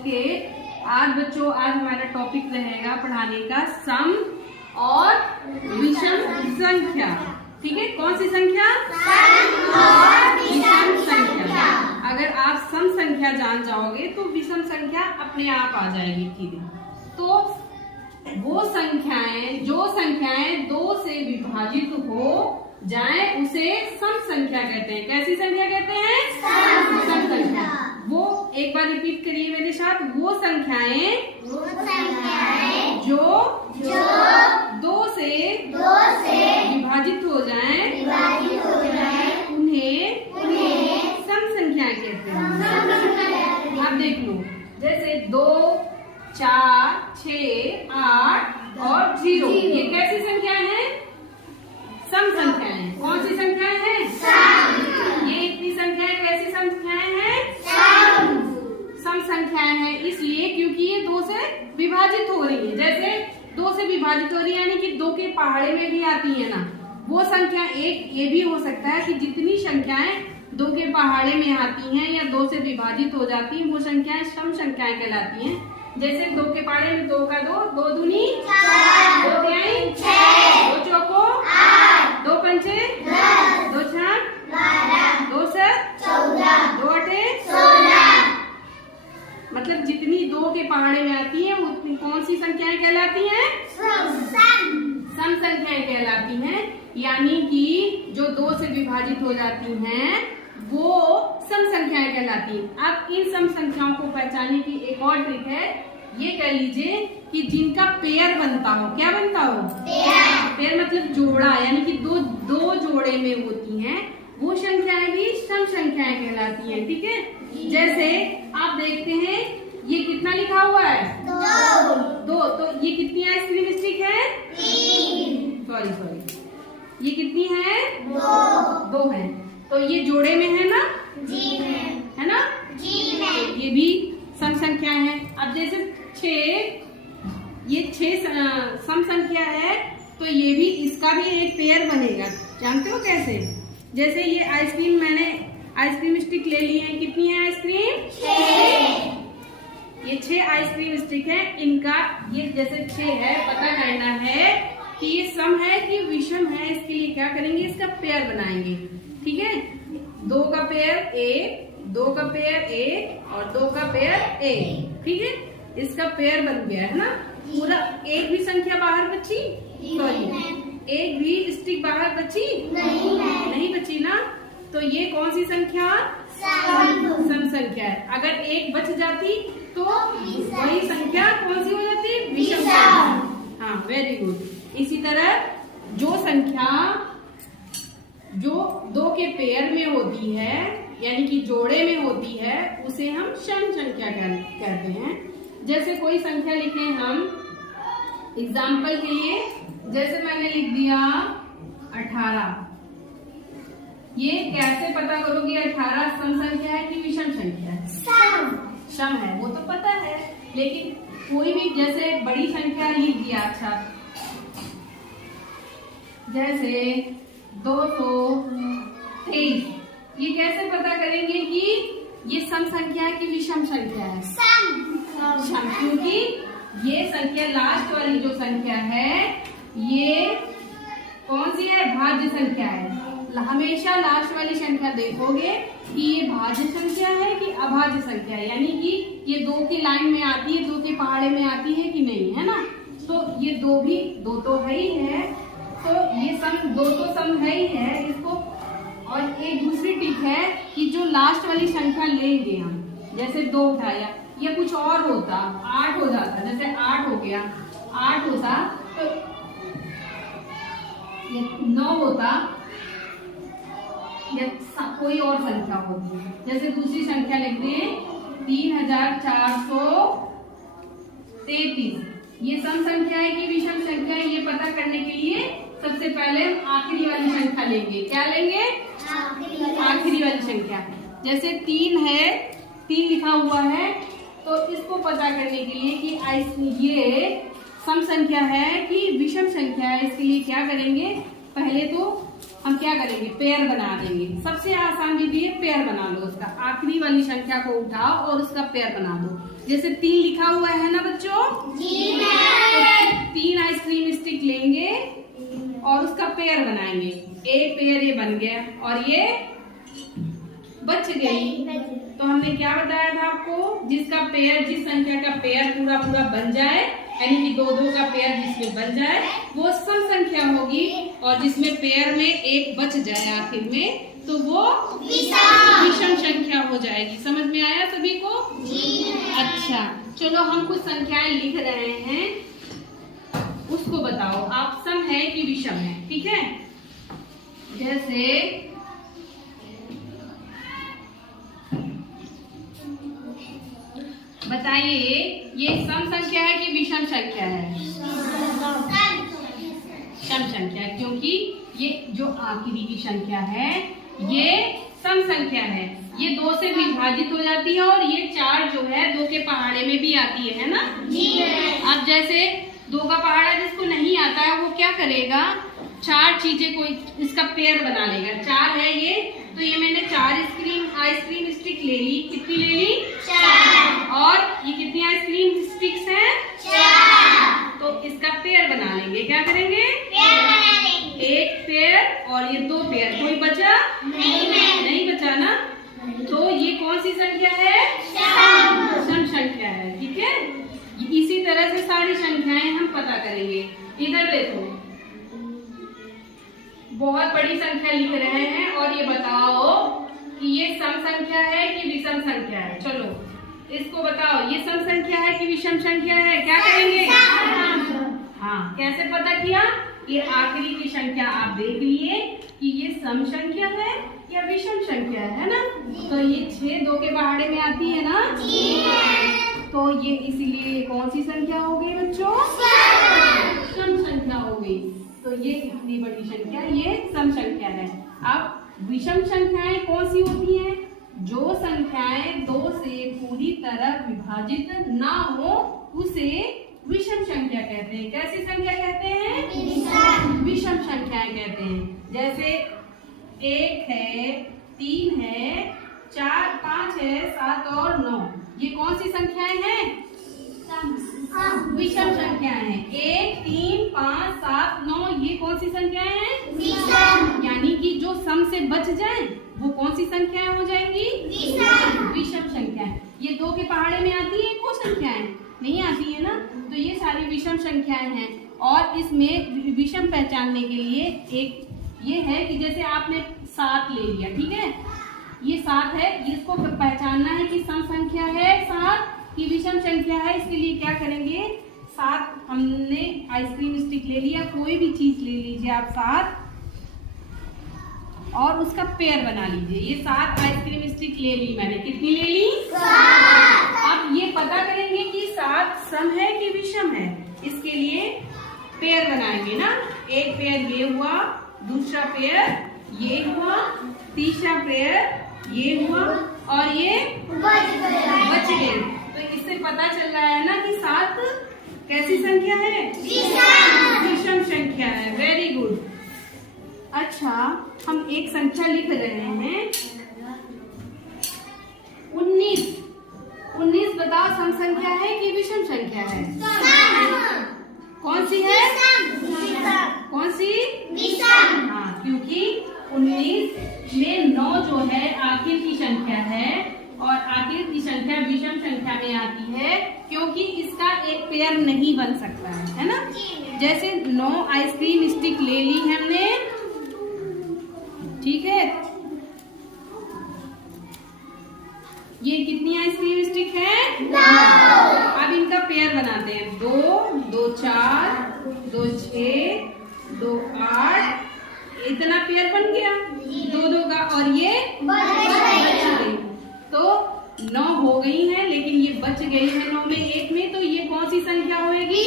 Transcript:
Okay, आज बच्चों आज हमारा टॉपिक रहेगा पढ़ाने का सम और विषम संख्या। ठीक है, कौन सी संख्या? सम और विषम संख्या। अगर आप सम संख्या जान जाओगे तो विषम संख्या अपने आप आ जाएगी। ठीक है, तो वो संख्याएं जो संख्याएं 2 से विभाजित हो जाए उसे सम संख्या कहते हैं। कैसी संख्या कहते हैं? सम संख्या। वो एक बार रिपीट करिए मेरे साथ, वो संख्याएं जो 2 से विभाजित हो जाएं उन्हें सम संख्याएं कहते हैं। आप देख लो, जैसे 2, 4, 6, 8 और 0, ये कैसी संख्याएं हैं? सम संख्याएं। कौन सी संख्याएं हैं? ये इतनी संख्याएं कैसी संख्याएं हैं? सम संख्याएं हैं, इसलिए क्योंकि ये 2 से विभाजित हो रही है। जैसे 2 से विभाजित हो रही है यानी कि 2 के पहाड़े में भी आती है ना, वो संख्या एक ये भी हो सकता है कि जितनी संख्याएं 2 के पहाड़े में आती हैं या 2 से विभाजित हो जाती हैं वो संख्याएं सम संख्याएं कहलाती हैं। जैसे 2 के पहाड़े में 2 का 2, 2 दूनी 4, 2 तिहाई 6, 2 चौको 8, 2 पंचे 10, 2 छाक 12, 2 सत 14, 2 अठे 16। मतलब जितनी 2 के पहाड़े में आती है उतनी कौन सी संख्याएं कहलाती हैं? सम संख्याएं कहलाती हैं। यानी कि जो 2 से विभाजित हो जाती हैं वो सम संख्याएं कहलाती हैं। अब इन सम संख्याओं को पहचानने की एक और ट्रिक है, ये कह लीजिए कि जिनका पेयर बनता हो। क्या बनता हो? पेयर मतलब जोड़ा, यानी कि दो जोड़े में होती हैं वो संख्याएं भी सम संख्याएं कहलाती हैं। ठीक है, जैसे आप देखते हैं ये कितना लिखा हुआ है? 2। तो ये कितनी आइसक्रीम स्टिक है? 3। सॉरी, ये कितनी है? 2 है। तो ये जोड़े में है ना? जी है ना? जी है। तो ये भी सम संख्या है। अब जैसे 6, ये 6 सम संख्या है तो ये भी इसका भी एक पेयर बनेगा। जानते हो कैसे? जैसे ये आइसक्रीम, मैंने आइसक्रीम स्टिक ले ली है, कितनी है आइसक्रीम? 6। ये 6 आइसक्रीम स्टिक है, इनका ये जैसे 6 है, पता करना है कि ये सम है कि विषम है। इसके लिए क्या करेंगे? इसका पेयर बनाएंगे। ठीक है, 2 का पेयर 1, 2 का पेयर 1 और 2 का पेयर 1। ठीक है, इसका पेयर बन गया है ना। पूरा एक भी संख्या बाहर बची? सॉरी, एक भी स्टिक बाहर बची? नहीं बची ना। तो ये कौन सी संख्या? सम संख्या है। अगर एक बच जाती तो वही संख्या कौन सी हो जाती? विषम संख्या। हाँ, वेरी गुड। इसी तरह जो संख्या जो 2 के पेयर में होती है यानी कि जोड़े में होती है उसे हम सम संख्या कहते हैं। जैसे कोई संख्या लिखे हम एग्जाम्पल के लिए, जैसे मैंने लिख दिया 18। ये कैसे पता करोगे 18 सम संख्या है कि विषम संख्या है? सम है, वो तो पता है। लेकिन कोई भी जैसे बड़ी संख्या लिख दिया, अच्छा जैसे 223, ये कैसे पता करेंगे कि ये सम संख्या है कि विषम संख्या है? सम, क्योंकि ये संख्या लास्ट वाली जो संख्या है ये कौन सी है? भाज्य संख्या है। हमेशा लास्ट वाली संख्या देखोगे कि ये भाज्य संख्या है कि अभाज्य संख्या है, यानी कि ये 2 की लाइन में आती है, 2 के पहाड़े में आती है कि नहीं, है ना। तो ये 2 तो है ही है, तो ये सम 2 तो सम है ही है इसको। और एक दूसरी टिप है कि जो लास्ट वाली संख्या लेंगे हम, जैसे 2 उठाया या कुछ और होता 8 हो जाता, जैसे 8 हो गया, 8 होता तो 9 होता या कोई और संख्या होती है। जैसे दूसरी संख्या लिख दें 3433, ये सम संख्या है कि विषम संख्या है, ये पता करने के लिए सबसे पहले हम आखिरी वाली संख्या लेंगे। क्या लेंगे? आखिरी वाली संख्या। जैसे 3 है, 3 लिखा हुआ है, तो इसको पता करने के लिए कि ये सम संख्या है कि विषम संख्या है, इसके लिए क्या करेंगे? पहले तो हम क्या करेंगे, पेयर बना देंगे। सबसे आसान विधि है, पेयर बना लो उसका। आखिरी वाली संख्या को उठाओ और उसका पेयर बना दो। जैसे 3 लिखा हुआ है ना बच्चों, जी मैम। 3 आइसक्रीम स्टिक लेंगे और उसका पेयर बनाएंगे। एक पेयर ये बन गया और ये बच गई। तो हमने क्या बताया था आपको, जिसका पेयर, जिस संख्या का पेयर पूरा पूरा बन जाए, यानी कि 2-2 का पेयर जिसमें बन जाए वो सम संख्या होगी, और जिसमें पेयर में एक बच जाए आखिर में तो वो विषम संख्या हो जाएगी। समझ में आया सभी को? अच्छा, चलो हम कुछ संख्याएं लिख रहे हैं, उसको बताओ आप सम है कि विषम है। ठीक है, जैसे बताइए, ये सम संख्या है कि विषम संख्या है? सम संख्या, क्योंकि ये जो आखिरी की संख्या है ये सम संख्या है। ये 2 से विभाजित हो जाती है और ये 4 जो है 2 के पहाड़े में भी आती है ना? अब जैसे 2 का पहाड़ा जिसको नहीं आता है वो क्या करेगा, 4 चीजें कोई इसका पेयर बना लेगा। 4 है ये, तो ये मैंने 4 आइसक्रीम स्टिक ले ली। कितनी ले ली? 4। और ये कितनी आइसक्रीम स्टिक्स हैं? 4। तो इसका पेयर बना लेंगे। क्या करेंगे? एक पेयर और ये 2 पेयर। कोई बचा? नहीं बचा ना। तो ये कौन सी संख्या है? सम संख्या है। ठीक है, इसी तरह से सारी संख्याएं हम पता करेंगे। इधर देखो, बहुत बड़ी संख्या लिख रहे हैं और ये बताओ कि ये सम संख्या है कि विषम संख्या है। चलो इसको बताओ, ये सम संख्या है कि विषम संख्या है? क्या करेंगे? हाँ, कैसे पता किया? ये आखिरी की संख्या आप देख लिए कि ये सम संख्या है या विषम संख्या है ना? तो ये 6 2 के पहाड़े में आती है ना? तो ये इसीलिए कौन सी संख्या हो गई बच्चों? सम संख्या हो गई। तो ये इतनी बड़ी संख्या ये सम संख्या है। अब विषम संख्याएं कौन सी होती हैं? जो संख्याएं 2 से पूरी तरह विभाजित ना हो उसे विषम संख्या कहते हैं। कैसी संख्या कहते हैं? विषम संख्याएं कहते हैं। जैसे 1 है, 3 है, 4 5 है, 7 और 9, ये कौन सी संख्याएं हैं? विषम संख्याएं हैं। 1 3 5 7 9, ये कौन सी संख्याएं हैं? यानी कि जो सम से बच जाएं वो कौन सी संख्याएं हो जाएंगी? विषम संख्याएं। ये 2 के पहाड़े में आती है वो संख्याएं नहीं आती है ना? तो ये सारी विषम संख्याएं हैं। और इसमें विषम पहचानने के लिए एक ये है कि जैसे आपने 7 ले लिया, ठीक है, ये 7 है, इसको पहचानना है कि सम संख्या है 7 की विषम संख्या है। इसके लिए क्या करेंगे, 7 हमने आइसक्रीम स्टिक ले लिया, कोई भी चीज ले लीजिए आप 7 और उसका पेयर बना लीजिए। ये 7 आइसक्रीम स्टिक ले ली मैंने। कितनी ले ली? 7। अब ये पता करेंगे कि 7 सम है कि विषम है। इसके लिए पेयर बनाएंगे ना। एक पेयर ये हुआ, दूसरा पेयर ये हुआ, तीसरा पेयर ये हुआ और ये बच गए। तो इससे पता चल रहा है ना कि 7 कैसी संख्या है? विषम संख्या है। Very good. अच्छा, हम एक संख्या लिख रहे हैं 19। 19 बताओ, सम संख्या है कि विषम संख्या है? कौन सी है? कौन सी? हाँ, क्योंकि 19 में 9 जो है आखिर की संख्या है और आखिर की संख्या विषम संख्या में आती है क्योंकि इसका एक पेयर नहीं बन सकता है ना? जैसे 9 आइसक्रीम स्टिक ले ली हमने, ठीक है, ये कितनी आइसक्रीम स्टिक है? 9। अब इनका पेयर बनाते हैं। 2 2 4 2 6 2 8, इतना पेयर बन गया 2 2 का और ये बच गई। तो 9 हो गई है लेकिन ये बच गई है 9 में 1 में, तो ये कौन सी संख्या होगी?